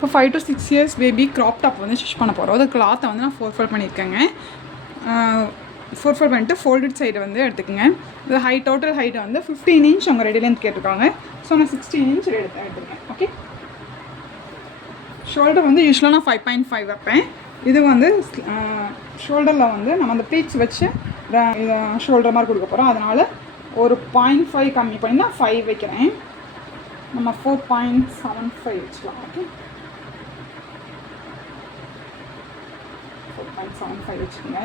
இப்போ 5 to 6 years baby crop top வந்து stitch பண்ண போகிறோம். அது கிளாத்தை வந்து நான் 4 fold பண்ணியிருக்கேங்க. 4 fold பண்ணிட்டு ஃபோல்டட் சைடு வந்து எடுத்துக்கோங்க. இது டோட்டல் ஹைட்டை வந்து 15 inch அவங்க ரெடிலேருந்து கேட்டிருக்காங்க. ஸோ நான் 16 inch எடுத்துருக்கேன். ஓகே, ஷோல்டர் வந்து யூஸ்வலாக நான் 5.5 வைப்பேன். இது வந்து ஷோல்டரில் வந்து நம்ம அந்த ப்ளீட்ஸ் வச்சு ஷோல்டர் மாதிரி கொடுக்க போகிறோம். அதனால் ஒரு 0.5 கம்மி பண்ணி நான் 5 வைக்கிறேன். நம்ம 4.75 வச்சுக்கலாம். ஓகே, 4.75 வச்சுக்கோங்க.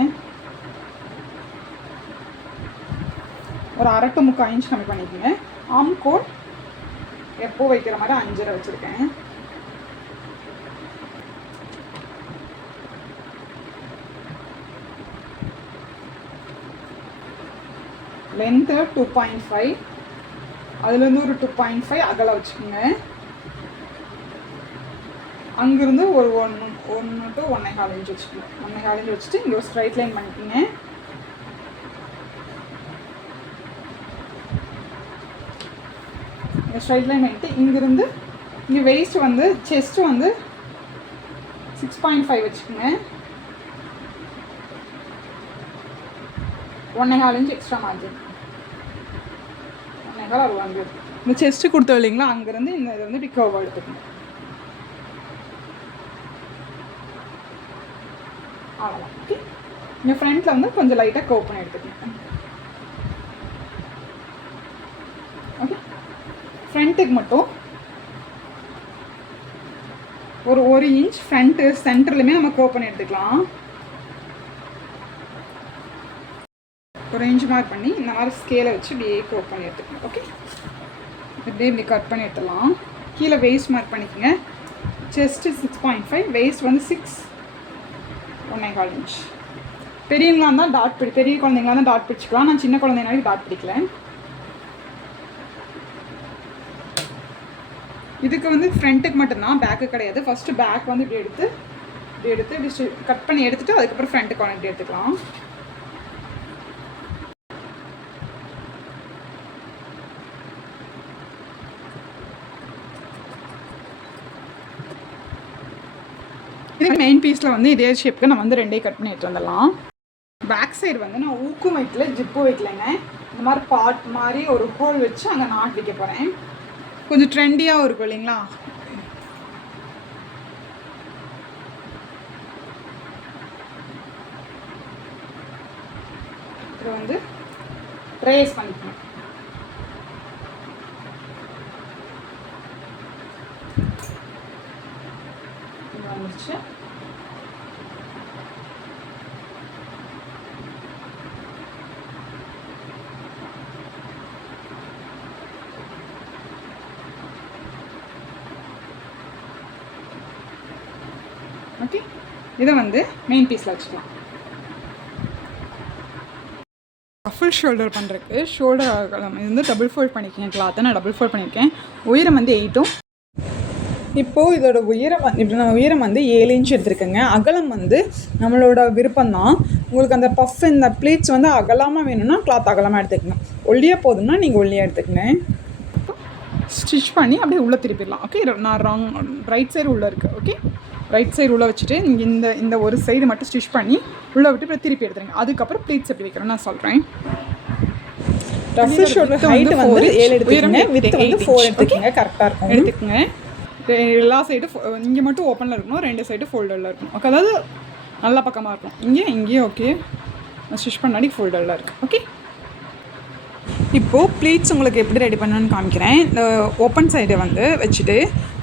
ஒரு 1/2 to 3/4 inch கம்மி பண்ணிக்கோங்க. ஆம் கோட் எப்போ வைக்கிற மாதிரி 5.5 வச்சுருக்கேன். லென்த்து 2.5, அதுலேருந்து ஒரு 2.5 அகலம் வச்சுக்கோங்க. அங்கேருந்து ஒரு 1 to 1.25 inch வச்சுக்கோங்க. 1.25 inch வச்சுட்டு இங்கே ஒரு ஸ்ட்ரைட் லைன் பண்ணிக்கோங்க. ஸ்ட்ரைட் லைன் பண்ணிட்டு இங்கேருந்து இங்கே வெயிஸ்ட் வந்து செஸ்ட்டு வந்து 6.5 வச்சுக்கோங்க. 1.25 inch எக்ஸ்ட்ரா மார்ஜின், 1.25 ஒரு 1. இந்த செஸ்ட்டு கொடுத்தோம் இல்லைங்களா, அங்கேருந்து இந்த இதை வந்து இப்படி கர்வாக எடுத்துக்கணும். அவ்வளோதான். ஓகே, இங்கே ஃப்ரண்ட்டில் வந்து கொஞ்சம் லைட்டாக கர்வ் பண்ணி எடுத்துக்கணும். ஓகே, ஃப்ரண்ட்டுக்கு மட்டும் ஒரு 1 inch ஃப்ரண்ட்டு சென்டர்லையுமே நம்ம கர்வ் பண்ணி எடுத்துக்கலாம். ஒரு இன்ச் மார்க் பண்ணி இந்த மாதிரி ஸ்கேலை வச்சு இப்படியே கர்வ் பண்ணி எடுத்துக்கணும். ஓகே, இப்படி கட் பண்ணி எடுத்துடலாம். கீழே வெயிஸ்ட் மார்க் பண்ணிக்கோங்க. செஸ்ட்டு 6.5, வெயிஸ்ட் வந்து 6, 1.25 inch. பெரியவங்களா இருந்தால் பெரிய குழந்தைங்களா இருந்தால் டாட் பிடிச்சிக்கலாம். நான் சின்ன குழந்தைனாலும் டாட் பிடிக்கல. இதுக்கு வந்து ஃப்ரண்ட்டுக்கு மட்டும்தான், பேக்கு கிடையாது. ஃபஸ்ட்டு பேக் வந்து இப்படி எடுத்து கட் பண்ணி எடுத்துகிட்டு அதுக்கப்புறம் ஃப்ரண்ட்டுக்கு ஒன்று இப்படி எடுத்துக்கலாம். இது மெயின் பீஸில் வந்து இதே ஷேப்புக்கு நம்ம வந்து 2 கட் பண்ணி எடுத்து வந்துடலாம். பேக் சைடு வந்து நான் ஊக்கும் வைக்கல, ஜிப்பு வைக்கலைங்க. இந்த மாதிரி பாட் மாதிரி ஒரு ஹோல் வச்சு அங்கே நாட் வைக்க போகிறேன். கொஞ்சம் ட்ரெண்டியாகவும் இருக்கும் இல்லைங்களா. இது வந்து ட்ரேஸ் பண்ணிக்கணும். வந்துருச்சு. ஓகே, இதை வந்து மெயின் பீஸில் வச்சுக்கலாம். ஃபுல் ஷோல்டர் பண்ணுறதுக்கு ஷோல்டர் இது வந்து டபுள் ஃபோல்ட் பண்ணிக்கேன். கிளாத்தை நான் டபுள் ஃபோல்ட் பண்ணியிருக்கேன். உயரம் வந்து 8. இப்போது இதோட உயரம் வந்து 7 inch எடுத்துருக்கேங்க. அகலம் வந்து நம்மளோட விருப்பம்தான். உங்களுக்கு அந்த பஃப் இந்த ப்ளீட்ஸ் வந்து அகலமாக வேணும்னா கிளாத் அகலமாக எடுத்துக்கோங்க. ஒல்லியாக போதும்னா நீங்கள் ஒல்லியாக எடுத்துக்கங்க. ஸ்டிச் பண்ணி அப்படியே உள்ளே திருப்பிடலாம். ஓகே, நான் ரைட் சைடு உள்ளே இருக்குது. ஓகே, ரைட் சைடு உள்ளே வச்சுட்டு நீங்கள் இந்த ஒரு சைடு மட்டும் ஸ்டிச் பண்ணி உள்ளே விட்டு இப்போ திருப்பி எடுத்துருங்க. அதுக்கப்புறம் ப்ளீட்ஸ் எப்படி வைக்கிறேன்னு நான் சொல்கிறேன். ரஃப் ஷோல்டர் ஹைட் வந்து 7 எடுத்துக்கங்க, வித் வந்து 4 எடுத்துக்கங்க. கரெக்டாக இருக்கும். எடுத்துக்கங்க. எல்லா சைடும் இங்கே மட்டும் ஓப்பனில் இருக்கணும், 2 சைடு ஃபோல்டரில் இருக்கணும். ஓகே, அதாவது நல்ல பக்கமாக இருக்கும். இங்கேயும் ஓகே, ஸ்டிச் பண்ணாடி ஃபோல்டரில் இருக்குது. ஓகே, இப்போது ப்ளீட்ஸ் உங்களுக்கு எப்படி ரெடி பண்ணணுன்னு காமிக்கிறேன். இந்த ஓப்பன் சைடை வந்து வச்சுட்டு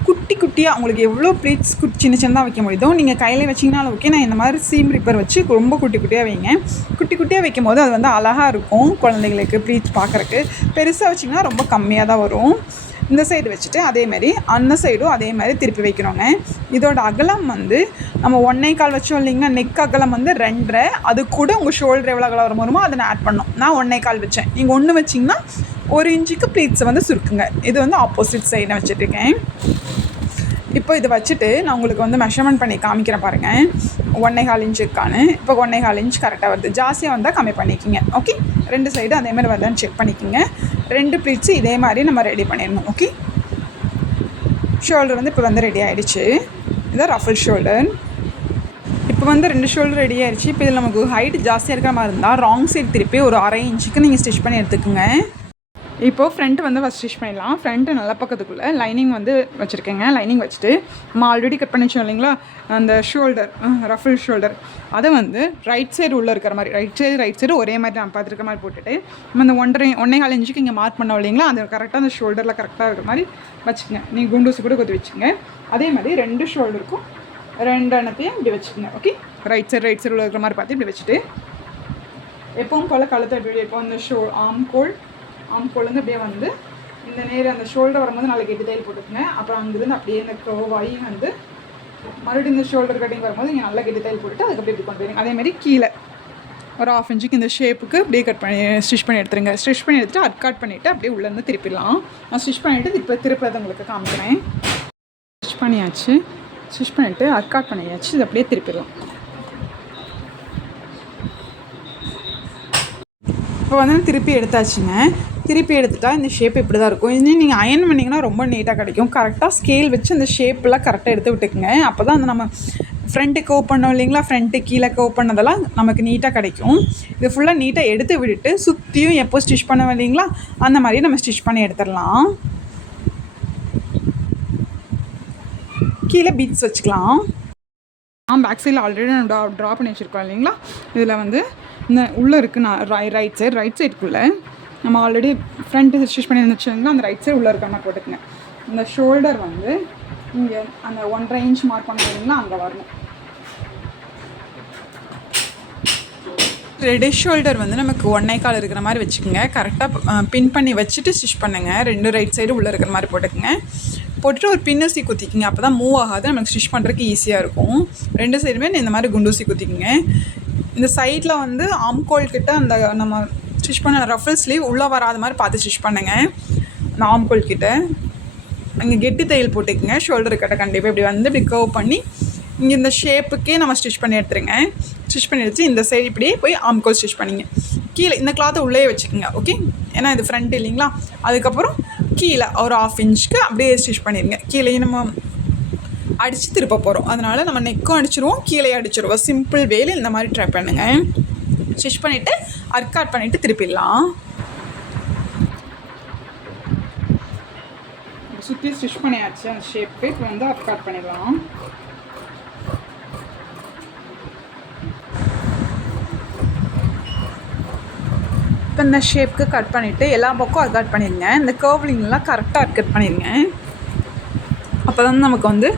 குட்டி குட்டியாக உங்களுக்கு எவ்வளோ ப்ளீட்ஸ் சின்ன சின்னதாக வைக்க முடியுதோ நீங்கள் கையில் வச்சிங்கனாலும் ஓகே. நான் இந்த மாதிரி சீம் ரிப்பர் வச்சு ரொம்ப குட்டி குட்டியாக வைங்க. குட்டி குட்டியாக வைக்கும் போது அது வந்து அழகாக இருக்கும் குழந்தைங்களுக்கு ப்ளீட்ஸ் பார்க்குறக்கு. பெருசாக வச்சிங்கன்னா ரொம்ப கம்மியாக தான் வரும். இந்த சைடு வச்சுட்டு அதேமாதிரி அந்த சைடும் அதே மாதிரி திருப்பி வைக்கிறோங்க. இதோட அகலம் வந்து நம்ம 1.25 வச்சோம் இல்லைங்க, நெக் அகலம் வந்து 2.5. அது கூட உங்கள் ஷோல்டர் எவ்வளோ அகலம் வருமோ அதை நான் ஆட் பண்ணோம். நான் 1.25 வச்சேன். நீங்கள் 1 வச்சிங்கன்னா 1 inchக்கு ப்ளீட்ஸை வந்து சுருக்குங்க. இது வந்து ஆப்போசிட் சைடை வச்சுட்ருக்கேன். இப்போ இதை வச்சுட்டு நான் உங்களுக்கு வந்து மெஷர்மெண்ட் பண்ணி காமிக்கிறேன் பாருங்கள். 1.25 inchக்கானு இப்போ 1.25 inch கரெக்டாக வருது. ஜாஸ்தியாக வந்தால் கம்மி பண்ணிக்கிங்க. ஓகே, 2 சைடு அதேமாதிரி வருதான்னு செக் பண்ணிக்கோங்க. 2 ப்ளீட்ஸு இதே மாதிரி நம்ம ரெடி பண்ணிடணும். ஓகே, ஷோல்டர் வந்து இப்போ வந்து ரெடி ஆகிடுச்சு. இதுதான் ரஃபிள் ஷோல்டர். இப்போ வந்து 2 ஷோல்டர் ரெடி ஆகிடுச்சு. இப்போ இதில் நமக்கு ஹைட் ஜாஸ்தியாக இருக்கிற மாதிரி இருந்தால் ராங் சைடு திருப்பி ஒரு 1/2 இன்ச்சுக்கு நீங்கள் ஸ்டிச் பண்ணி எடுத்துக்கோங்க. இப்போது ஃப்ரண்ட் வந்து ஃபஸ்ட் ஸ்டிச் பண்ணிடலாம். ஃப்ரண்ட்டு நல்ல பக்கத்துக்குள்ளே லைனிங் வந்து வச்சுருக்கேங்க. லைனிங் வச்சுட்டு நம்ம ஆல்ரெடி கட் பண்ணி வச்சோம் இல்லைங்களா அந்த ஷோல்டர், ரஃபிள் ஷோல்டர், அதை வந்து ரைட் சைடு உள்ளே இருக்கிற மாதிரி ரைட் சைடு ஒரே மாதிரி நான் பார்த்துருக்க மாதிரி போட்டுட்டு நம்ம அந்த 1.25 இன்ச்சுக்கு இங்கே மார்க் பண்ணோம் இல்லைங்களா, அது கரெக்டாக அந்த ஷோல்டரில் கரெக்டாக இருக்கிற மாதிரி வச்சுக்கோங்க. நீங்கள் குண்டூசி கூட கொத்தி வச்சுக்கோங்க. அதே மாதிரி 2 ஷோல்டருக்கும் 2 எண்ணத்தையும் இப்படி வச்சுக்கோங்க. ஓகே, ரைட் சைடு உள்ள இருக்கிற மாதிரி பார்த்து இப்படி வச்சுட்டு எப்பவும் போல் கழுத்தை எப்படி இப்போ இந்த ஆம்கோல்லேருந்து அப்படியே வந்து இந்த நேரம் அந்த ஷோல்டர் வரும்போது நாளைக்கு 8 தையல் போட்டுக்கோங்க. அப்புறம் அங்கேருந்து அப்படியே இந்த கர்வாகி வந்து மறுபடியும் இந்த ஷோல்டர் கட்டிங் வரும்போது நீங்கள் நல்லா 8 தையல் போட்டுட்டு அதுக்கு அப்படியே கொண்டு போயிருங்க. அதேமாதிரி கீழே ஒரு 1/2 இன்ச்சுக்கு இந்த ஷேப்புக்கு அப்படியே ஸ்டிச் பண்ணி எடுத்துருங்க. ஸ்டிச் பண்ணி எடுத்துகிட்டு அட் கட் பண்ணிவிட்டு அப்படியே உள்ளேருந்து திருப்பிடலாம். நான் ஸ்டிச் பண்ணிவிட்டு இப்போ திருப்பதை உங்களுக்கு காமிக்கிறேன். ஸ்டிச் பண்ணியாச்சு. ஸ்டிச் பண்ணிவிட்டு அட் கட் பண்ணியாச்சு. இது அப்படியே திருப்பிடலாம். இப்போ வந்து திருப்பி எடுத்தாச்சுங்க. திருப்பி எடுத்துட்டா இந்த ஷேப் இப்படி தான் இருக்கும். இன்னும் நீங்கள் அயன் பண்ணிங்கன்னா ரொம்ப நீட்டாக கிடைக்கும். கரெக்டாக ஸ்கேல் வச்சு அந்த ஷேப்பெல்லாம் கரெக்டாக எடுத்து விட்டுக்குங்க. அப்போ தான் அந்த நம்ம ஃப்ரண்ட்டு கர்வ் பண்ணோம் இல்லைங்களா, ஃப்ரண்ட்டு கீழே கர்வ் பண்ணதெல்லாம் நமக்கு நீட்டாக கிடைக்கும். இது ஃபுல்லாக நீட்டாக எடுத்து விட்டுட்டு சுற்றியும் எப்போ ஸ்டிச் பண்ண இல்லைங்களா அந்த மாதிரி நம்ம ஸ்டிச் பண்ணி எடுத்துடலாம். கீழே பீட்ஸ் வச்சுக்கலாம். பேக் சைடில் ஆல்ரெடி நான் ட்ரா பண்ணி வச்சுருக்கோம் இல்லைங்களா, இதில் வந்து இந்த உள்ளே இருக்குது நான் ரைட் சைடுக்குள்ளே நம்ம ஆல்ரெடி ஃப்ரண்ட்டு ஸ்டிச் பண்ணி இருந்துச்சுங்களா அந்த ரைட் சைடு உள்ளே இருக்க மாதிரி போட்டுக்குங்க. இந்த ஷோல்டர் வந்து இங்கே அந்த 1.5 இன்ச் மார்க் பண்ண இல்லைங்களா அங்கே வரணும். ரெடிஷ் ஷோல்டர் வந்து நமக்கு 1.25 இருக்கிற மாதிரி வச்சுக்கோங்க. கரெக்டாக பின் பண்ணி வச்சுட்டு ஸ்டிச் பண்ணுங்கள். 2 ரைட் சைடு உள்ளே இருக்கிற மாதிரி போட்டுக்குங்க. போட்டுட்டு ஒரு பின்னூசி குத்திக்கிங்க. அப்போ தான் மூவ் ஆகாது, நமக்கு ஸ்டிச் பண்ணுறதுக்கு ஈஸியாக இருக்கும். 2 சைடுமே இந்த மாதிரி குண்டூசி குத்திக்கிங்க. இந்த சைடில் வந்து ஆம்கோல் கிட்ட அந்த நம்ம ஸ்டிச் பண்ண ரஃபிள் ஸ்லீவ் உள்ளே வராத மாதிரி பார்த்து ஸ்டிச் பண்ணுங்கள். அந்த ஆம்கோல் கிட்ட இங்கே கெட்டி தையல் போட்டுக்குங்க. ஷோல்டர் கிட்ட கண்டிப்பாக இப்படி வந்து இப்படி கர்வ் பண்ணி இங்கே இந்த ஷேப்புக்கே நம்ம ஸ்டிச் பண்ணி எடுத்துருங்க. ஸ்டிச் பண்ணி எடுத்து இந்த சைடு இப்படியே போய் ஆம்கோல் ஸ்டிச் பண்ணிங்க. கீழே இந்த கிளாத்தை உள்ளே வச்சுக்கோங்க. ஓகே, ஏன்னா இது ஃப்ரண்ட் இல்லைங்களா. அதுக்கப்புறம் கீழே ஒரு 1/2 இன்ச்சுக்கு அப்படியே ஸ்டிச் பண்ணிடுங்க. கீழே நம்ம அடித்து திருப்ப போகிறோம், அதனால் நம்ம நெக்கும் அடிச்சிருவோம், கீழே அடிச்சிருவோம். சிம்பிள் வேலை இந்த மாதிரி ட்ரை பண்ணுங்கள். ஸ்டிச் பண்ணிவிட்டு அர்காட் பண்ணிவிட்டு திருப்பிடலாம். சுற்றி ஸ்டிச் பண்ணியாச்சு அந்த ஷேப்பு. இப்போ வந்து அர்காட் பண்ணிடலாம். இப்போ இந்த ஷேப்புக்கு கட் பண்ணிவிட்டு எல்லா பக்கம் அர்காட் பண்ணிடுங்க. இந்த கர்வ்லிங்லாம் கரெக்டாக அர்கட் பண்ணிடுங்க. அப்போ தான் நமக்கு வந்து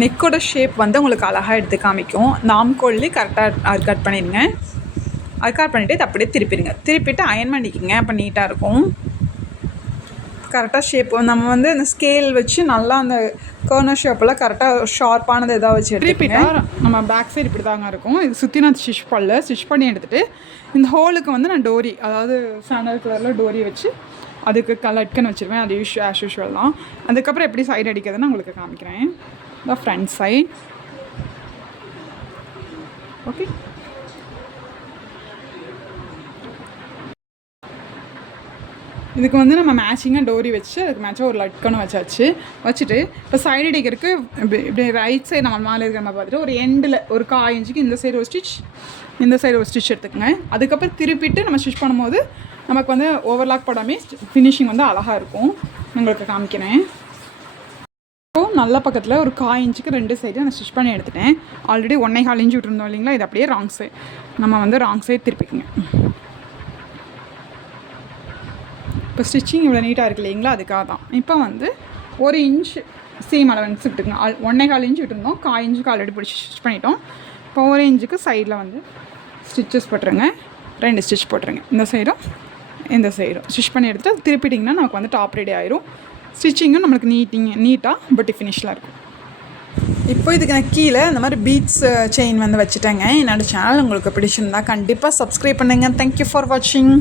நெக்கோட ஷேப் வந்து உங்களுக்கு அழகாக எடுத்து காமிக்கும். இந்த ஆம்கோல்லே கரெக்டாக அர்காட் பண்ணிடுங்க. அர்காட் பண்ணிவிட்டு இது அப்படியே திருப்பிட்டு அயன் பண்ணிக்கோங்க. அப்போ நீட்டாக இருக்கும். கரெக்டாக ஷேப் நம்ம வந்து இந்த ஸ்கேல் வச்சு நல்லா அந்த கர்னர் ஷேப்பெல்லாம் கரெக்டாக ஷார்ப்பானது எதாவது வச்சு எடுத்துக்கிட்டேன். நம்ம பேக் சைடு இப்படி தாங்க இருக்கும். இது சுற்றி நான் ஸ்டிச் பண்ணி எடுத்துகிட்டு இந்த ஹோலுக்கு வந்து நான் டோரி, அதாவது சாண்டல் கலரில் டோரி வச்சு அதுக்கு லட்கன் வச்சுருவேன். அது ஆஸ் யூஷுவல் தான். அதுக்கப்புறம் எப்படி சைடு அடிக்கிறதுன்னு உங்களுக்கு காமிக்கிறேன். இந்த ஃப்ரண்ட் சைட். ஓகே, இதுக்கு வந்து நம்ம மேட்சிங்காக டோரி வச்சு அதுக்கு மேட்சாக ஒரு லட்கனும் வச்சுட்டு இப்போ சைடு அடிக்கிறதுக்கு இப்படி ரைட் சைடு நம்ம மேலே இருக்கிற மாதிரி பார்த்துட்டு ஒரு எண்டில் ஒரு 1/4 இன்ச்சுக்கு இந்த சைடு ஒரு ஸ்டிச், இந்த சைடு ஒரு ஸ்டிச் எடுத்துக்கோங்க. அதுக்கப்புறம் திருப்பிட்டு நம்ம ஸ்டிச் பண்ணும்போது நமக்கு வந்து ஓவர்லாக் போடாமல் ஃபினிஷிங் வந்து அழகாக இருக்கும். உங்களுக்கு காமிக்கிறேன். இப்போது நல்ல பக்கத்தில் ஒரு 1/4 இன்ச்சுக்கு 2 சைடு நான் ஸ்டிச் பண்ணி எடுத்துட்டேன். ஆல்ரெடி 1.25 இன்ச்சு விட்டுருந்தோம் இல்லைங்களா, இது அப்படியே ராங் சைடு நம்ம வந்து ராங் சைடு திருப்பிக்குங்க. இப்போ ஸ்டிச்சிங் இவ்வளோ நீட்டாக இருக்குது இல்லைங்களா, அதுக்காக தான். இப்போ வந்து 1 இன்ச் சேம் அலவன்ஸ் விட்டுருங்க. 1.25 இன்ச்சு விட்டுருந்தோம், 1/4 இன்ச்சுக்கு ஆல்ரெடி பிடிச்சி ஸ்டிச் பண்ணிட்டோம். இப்போ 1 இன்ச்சுக்கு சைடில் வந்து ஸ்டிச்சஸ் போட்டுருங்க. 2 ஸ்டிச் போட்டுருங்க. இந்த சைடும் ஸ்டிச் பண்ணி எடுத்துகிட்டு திருப்பிட்டிங்கன்னா நமக்கு வந்து டாப் ரெடி ஆயிரும். ஸ்டிச்சிங்கும் நம்மளுக்கு நீட்டாக பட்டி ஃபினிஷில் இருக்கும். இப்போ இதுக்கு நான் கீழே இந்த மாதிரி பீட்ஸ் செயின் வந்து வச்சுட்டேங்க. என்னோடய சேனல் உங்களுக்கு பிடிச்சிருந்தா கண்டிப்பாக சப்ஸ்கிரைப் பண்ணுங்கள். தேங்க்யூ ஃபார் வாட்சிங்.